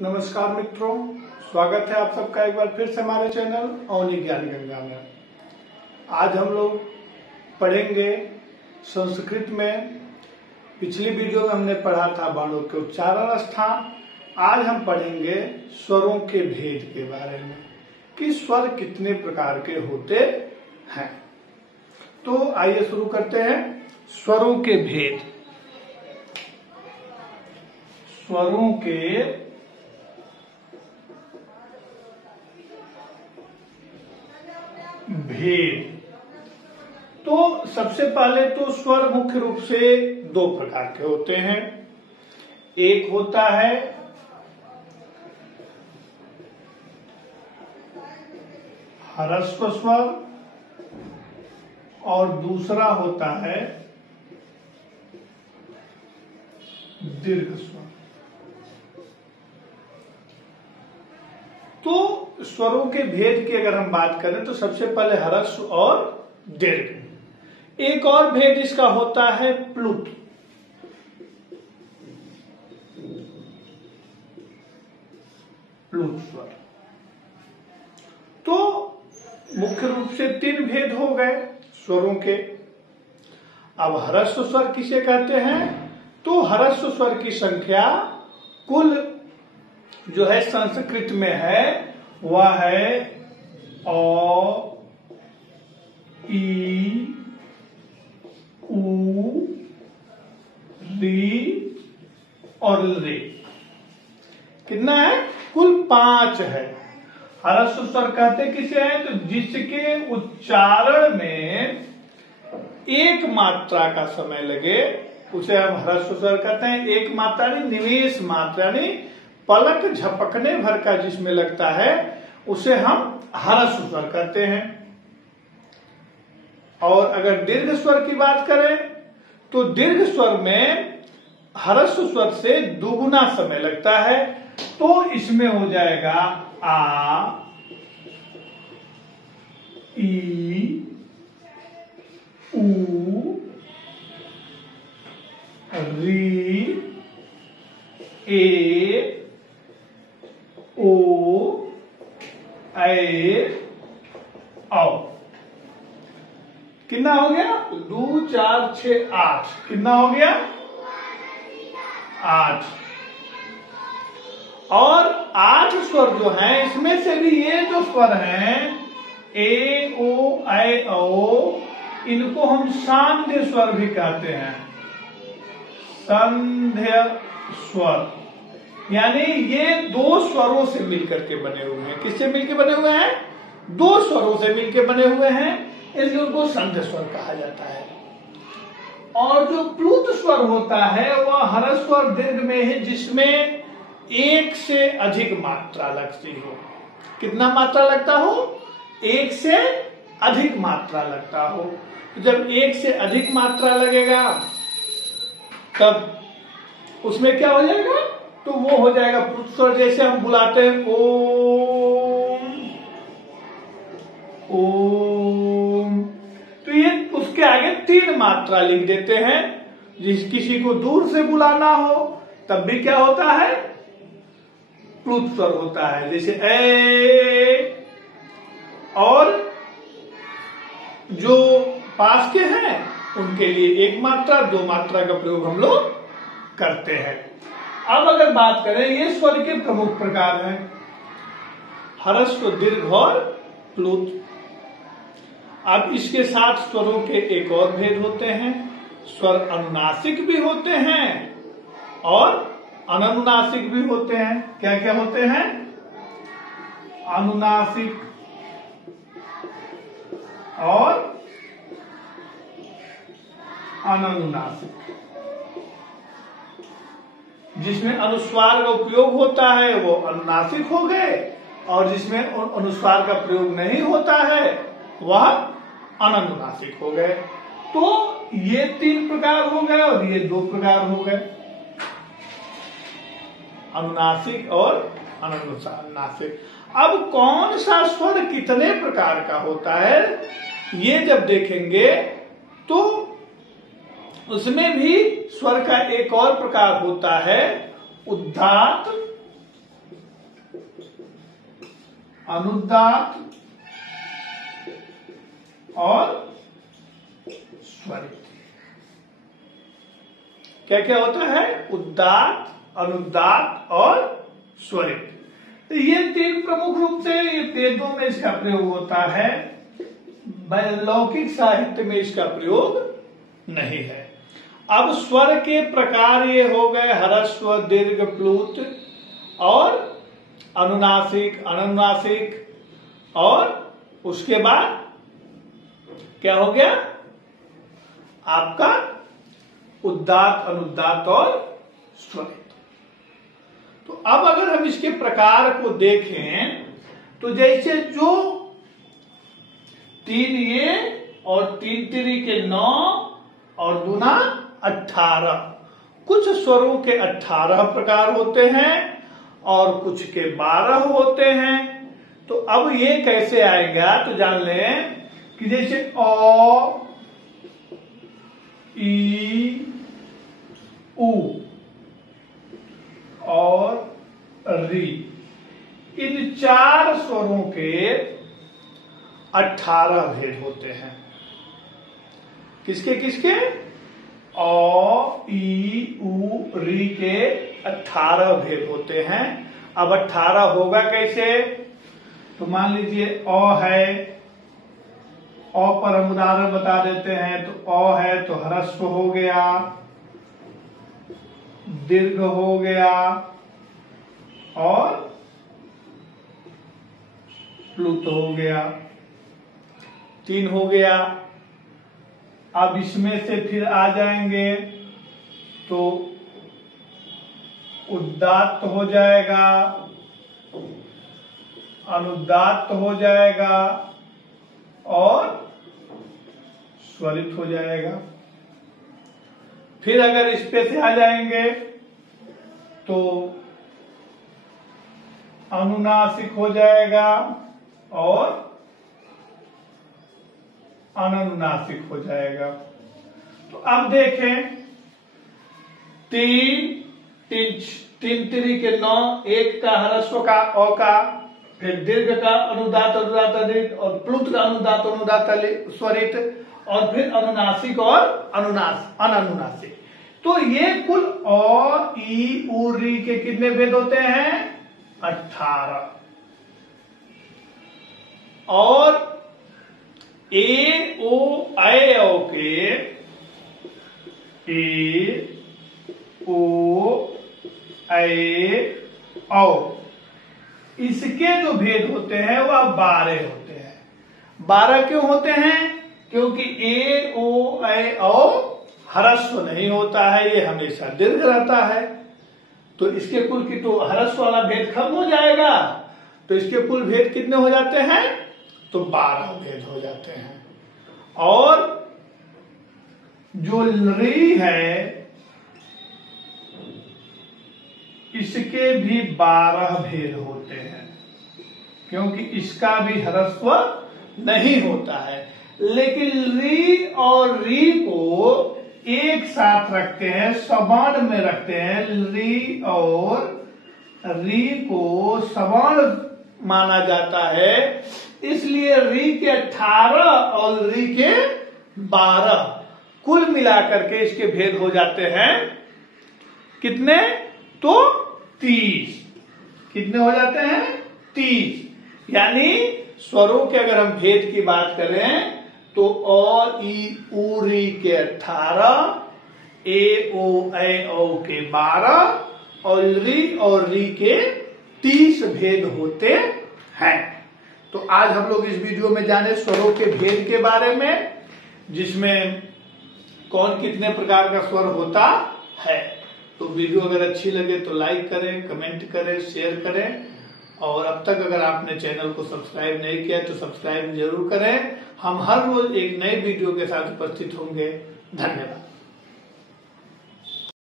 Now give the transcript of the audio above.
नमस्कार मित्रों, स्वागत है आप सबका एक बार फिर से हमारे चैनल अवनी ज्ञान गंगा में। आज हम लोग पढ़ेंगे संस्कृत में। पिछली वीडियो में हमने पढ़ा था वर्णों के उच्चारण स्थान। आज हम पढ़ेंगे स्वरों के भेद के बारे में कि स्वर कितने प्रकार के होते हैं। तो आइए शुरू करते हैं। स्वरों के भेद। स्वरों के भेद। तो सबसे पहले तो स्वर मुख्य रूप से दो प्रकार के होते हैं। एक होता है ह्रस्व स्वर और दूसरा होता है दीर्घ स्वर। तो स्वरों के भेद की अगर हम बात करें तो सबसे पहले ह्रस्व और दीर्घ। एक और भेद इसका होता है प्लुत। प्लुत स्वर। तो मुख्य रूप से तीन भेद हो गए स्वरों के। अब ह्रस्व स्वर किसे कहते हैं? तो ह्रस्व स्वर की संख्या कुल जो है संस्कृत में है वह है अ, ई, उ, री और रे। कितना है? कुल 5 है। ह्रस्व स्वर कहते किसे हैं? तो जिसके उच्चारण में एक मात्रा का समय लगे उसे हम ह्रस्व स्वर कहते हैं। एक मात्रा नहीं, निमेष मात्रा यानी पलक झपकने भर का जिसमें लगता है उसे हम ह्रस्व स्वर कहते हैं। और अगर दीर्घ स्वर की बात करें तो दीर्घ स्वर में ह्रस्व स्वर से दुगुना समय लगता है। तो इसमें हो जाएगा आ, ई, उ, री, ए, ओ, ए, औ। कितना हो गया? 2, 4, 6, 8। कितना हो गया? 8। और 8 स्वर जो हैं इसमें से भी ये जो स्वर हैं ए, ओ, ऐ, औ, इनको हम सांध्य स्वर भी कहते हैं। संध्य स्वर यानी ये दो स्वरों से मिलकर के बने हुए हैं। किससे मिलकर बने हुए हैं? दो स्वरों से मिलकर बने हुए हैं, इसलिए उनको संध्य स्वर कहा जाता है। और जो प्लुत स्वर होता है वह ह्रस्व और दीर्घ में है जिसमें एक से अधिक मात्रा लगती हो। कितना मात्रा लगता हो? एक से अधिक मात्रा लगता हो। तो जब एक से अधिक मात्रा लगेगा तब उसमें क्या हो जाएगा? तो वो हो जाएगा प्लुत स्वर। जैसे हम बुलाते हैं ओम, ओम, तो ये उसके आगे 3 मात्रा लिख देते हैं। किसी को दूर से बुलाना हो तब भी क्या होता है? प्लुत स्वर होता है। जैसे ए। और जो पास के हैं उनके लिए 1 मात्रा 2 मात्रा का प्रयोग हम लोग करते हैं। अब अगर बात करें ये स्वर के प्रमुख प्रकार हैं ह्रस्व, दीर्घ और प्लुत। अब इसके साथ स्वरों के एक और भेद होते हैं। स्वर अनुनासिक भी होते हैं और अननुनासिक भी होते हैं। क्या क्या होते हैं? अनुनासिक और अननुनासिक। जिसमें अनुस्वार का उपयोग होता है वो अनुनासिक हो गए और जिसमें अनुस्वार का प्रयोग नहीं होता है वह अननुनासिक हो गए। तो ये 3 प्रकार हो गए और ये 2 प्रकार हो गए, अनुनासिक और अननुनासिक। अब कौन सा स्वर कितने प्रकार का होता है ये जब देखेंगे तो उसमें भी स्वर का एक और प्रकार होता है उदात्त अनुदात और स्वरित। क्या क्या होता है? उदात, अनुदात और स्वरित। तो ये तीन प्रमुख रूप से ये वेदों में इसका प्रयोग होता है, लौकिक साहित्य में इसका प्रयोग नहीं है। अब स्वर के प्रकार ये हो गए ह्रस्व, दीर्घ, प्लुत और अनुनासिक, अनुनासिक, और उसके बाद क्या हो गया आपका उदात, अनुदात और स्वरित। तो अब अगर हम इसके प्रकार को देखें तो जैसे जो 3 ये और 3 तिरी 9 और दूना 18, कुछ स्वरों के 18 प्रकार होते हैं और कुछ के 12 होते हैं। तो अब ये कैसे आएगा तो जान लें कि जैसे अ, ई, उ और री, इन 4 स्वरों के 18 भेद होते हैं। किसके किसके? अ, ई, उ, री के 18 भेद होते हैं। अब 18 होगा कैसे? तो मान लीजिए अ है, अ पर हम उदाहरण बता देते हैं। तो अ है तो ह्रस्व हो गया, दीर्घ हो गया और प्लुत हो गया। 3 हो गया। अब इसमें से फिर आ जाएंगे तो उदात्त हो जाएगा, अनुदात्त हो जाएगा और स्वरित हो जाएगा। फिर अगर इस पे से आ जाएंगे तो अनुनासिक हो जाएगा और अनुनासिक हो जाएगा। तो अब देखें 3 तिरी 9, 1 का ह्रस्व का अ का, फिर दीर्घ का अनुदात, अनुदात और प्लुत का अनुदात, अनुदात स्वरित, और फिर अनुनासिक और अनुनासिक। तो ये कुल अ, ई, उ, री के कितने भेद होते हैं? 18। और ए, ओ, ऐ, औ के ए, ओ, ऐ, औ, इसके जो भेद होते हैं वह 12 होते हैं। 12 क्यों होते हैं? क्योंकि ए, ओ, ऐ, औ ह्रस्व नहीं होता है, ये हमेशा दीर्घ रहता है। तो इसके कुल की तो ह्रस्व वाला भेद खत्म हो जाएगा, तो इसके कुल भेद कितने हो जाते हैं? तो 12 भेद हो जाते हैं। और जो री है इसके भी 12 भेद होते हैं, क्योंकि इसका भी ह्रस्व नहीं होता है। लेकिन री और री को एक साथ रखते हैं, सवर्ण में रखते हैं। री और री को सवर्ण माना जाता है, इसलिए री के 18 और री के 12 कुल मिलाकर के इसके भेद हो जाते हैं कितने? तो 30। कितने हो जाते हैं? 30। यानी स्वरों के अगर हम भेद की बात करें तो अ, ई, उ, री के 18, ए, ओ, ऐ, औ के 12 और री और री के 30 भेद होते हैं। तो आज हम लोग इस वीडियो में जाने स्वरों के भेद के बारे में, जिसमें कौन कितने प्रकार का स्वर होता है। तो वीडियो अगर अच्छी लगे तो लाइक करें, कमेंट करें, शेयर करें, और अब तक अगर आपने चैनल को सब्सक्राइब नहीं किया तो सब्सक्राइब जरूर करें। हम हर रोज एक नए वीडियो के साथ उपस्थित होंगे। धन्यवाद।